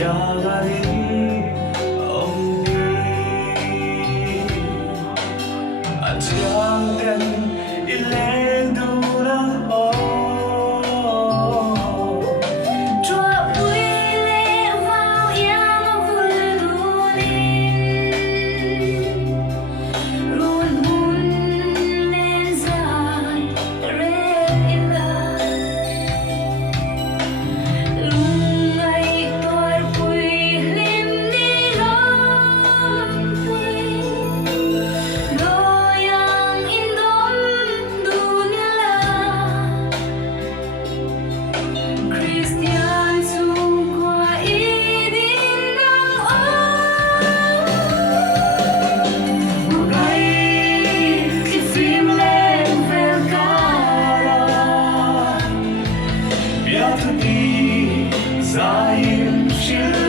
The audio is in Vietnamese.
Yagarin ông đi à chẳng tên in lên đâu đang ô Chúa vui lệ vào yang vui dunin Run hun lên dài red ila Lung ngày tôi vui lim đi lom vui Lo yang indom dunia Christian sungkwa idin ng Mugay kifimlen velkara Biatati zaim shil